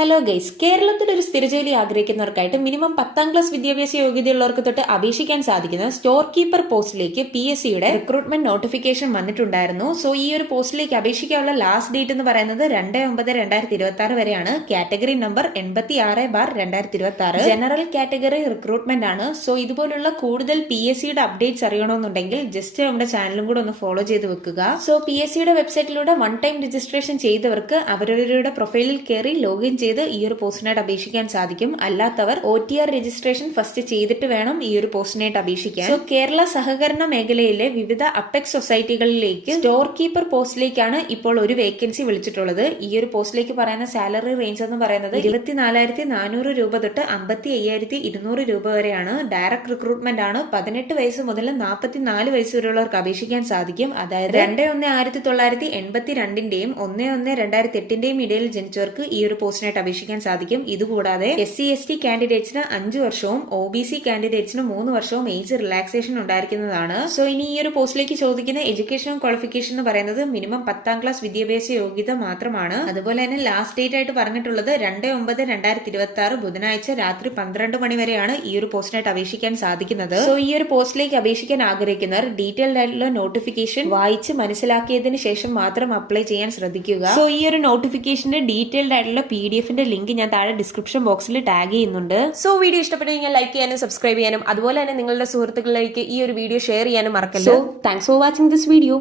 Hello guys, കേരളത്തിൽ ഒരു സ്ഥിരജോലി ആഗ്രഹിക്കുന്നവർക്കായിട്ട് minimum 10ാം class വിദ്യാഭ്യാസ യോഗ്യതയുള്ളവർക്ക് തൊട്ട് അപേക്ഷിക്കാൻ സാധിക്കുന്ന സ്റ്റോർ കീപ്പർ പോസ്റ്റിലേക്ക് PSCയുടെ റിക്രൂട്ട്മെന്റ് നോട്ടിഫിക്കേഷൻ വന്നിട്ടുണ്ടായിരുന്നു. സോ ഈ ഒരു പോസ്റ്റിലേക്ക് അപേക്ഷിക്കാനുള്ള ലാസ്റ്റ് ഡേറ്റ് എന്ന് പറയുന്നത് 2/9/2026 വരെയാണ്. Category number 86/2026. General category recruitment ആണ്. സോ ഇതുപോലുള്ള കൂടുതൽ PSCയുടെ അപ്ഡേറ്റ്സ് അറിയണമെന്നുണ്ടെങ്കിൽ ജസ്റ്റ് നമ്മുടെ ചാനലും കൂടെ ഒന്ന് ഫോളോ ചെയ്ത് വെക്കുക. സോ PSCയുടെ വെബ്സൈറ്റിലൂടെ വൺ ടൈം രജിസ്ട്രേഷൻ ചെയ്തവർക്ക് അവരവരുടെ പ്രൊഫൈലിൽ കയറി ലോഗിൻ ചെയ്ത് ഈ ഒരു പോസ്റ്റിനായിട്ട് അപേക്ഷിക്കാൻ സാധിക്കും. അല്ലാത്തവർ OTR രജിസ്ട്രേഷൻ ഫസ്റ്റ് ചെയ്തിട്ട് വേണം ഈ ഒരു പോസ്റ്റിനായിട്ട് അപേക്ഷിക്കാൻ. സോ കേരള സഹകരണ മേഖലയിലെ വിവിധ അപ്പെക്സ് സൊസൈറ്റികളിലേക്ക് സ്റ്റോർ കീപ്പർ പോസ്റ്റിലേക്കാണ് ഇപ്പോൾ ഒരു വേക്കൻസി വിളിച്ചിട്ടുള്ളത്. ഈ ഒരു പോസ്റ്റിലേക്ക് പറയുന്ന സാലറി റേഞ്ച് എന്ന് പറയുന്നത് 24,400 രൂപ തൊട്ട് 55,200 രൂപ വരെയാണ്. ഡയറക്ട് റിക്രൂട്ട്മെന്റ് ആണ്. 18 വയസ്സ് മുതൽ 44 വയസ്സ് വരെയുള്ളവർക്ക് അപേക്ഷിക്കാൻ സാധിക്കും. അതായത് 2/1/1982 1/1/2008 ഇടയിൽ ജനിച്ചവർക്ക് ഈ ഒരു പോസ്റ്റിനായിട്ട് അപേക്ഷിക്കാൻ സാധിക്കും. ഇതുകൂടാതെ SC/ST കാൻഡിഡേറ്റ്സിന് 5 വർഷവും OBC കാൻഡിഡേറ്റ്സിന് 3 വർഷവും ഏജ് റിലാക്സേഷൻ ഉണ്ടായിരിക്കുന്നതാണ്. സോ ഇനി ഈ ഒരു പോസ്റ്റിലേക്ക് ചോദിക്കുന്ന എഡ്യൂക്കേഷൻ ക്വാളിഫിക്കേഷൻ എന്ന് പറയുന്നത് മിനിമം 10ാം ക്ലാസ് വിദ്യാഭ്യാസ യോഗ്യത മാത്രമാണ്. അതുപോലെ തന്നെ ലാസ്റ്റ് ഡേറ്റ് ആയിട്ട് പറഞ്ഞിട്ടുള്ളത് 2/9/2026 ബുധനാഴ്ച രാത്രി 12 മണി വരെയാണ് ഈ ഒരു പോസ്റ്റിനായിട്ട് അപേക്ഷിക്കാൻ സാധിക്കുന്നത്. സോ ഈ ഒരു പോസ്റ്റിലേക്ക് അപേക്ഷിക്കാൻ ആഗ്രഹിക്കുന്നവർ ഡീറ്റെയിൽഡ് ആയിട്ടുള്ള നോട്ടിഫിക്കേഷൻ വായിച്ച് മനസ്സിലാക്കിയതിനു ശേഷം മാത്രം അപ്ലൈ ചെയ്യാൻ ശ്രദ്ധിക്കുക. സോ ഈ ഒരു നോട്ടിഫിക്കേഷന്റെ ഡീറ്റെയിൽഡ് ആയിട്ടുള്ള PDF-ന്റെ ലിങ്ക് ഞാൻ താഴെ ഡിസ്ക്രിപ്ഷൻ ബോക്സിൽ ടാഗ് ചെയ്യുന്നുണ്ട്. സോ വീഡിയോ ഇഷ്ടപ്പെട്ടെങ്കിൽ ലൈക്ക് ചെയ്യാനും സബ്സ്ക്രൈബ് ചെയ്യാനും അതുപോലെ തന്നെ നിങ്ങളുടെ സുഹൃത്തുക്കളിലേക്ക് ഈ ഒരു വീഡിയോ ഷെയർ ചെയ്യാനും മറക്കല്ല. So thanks for watching this video.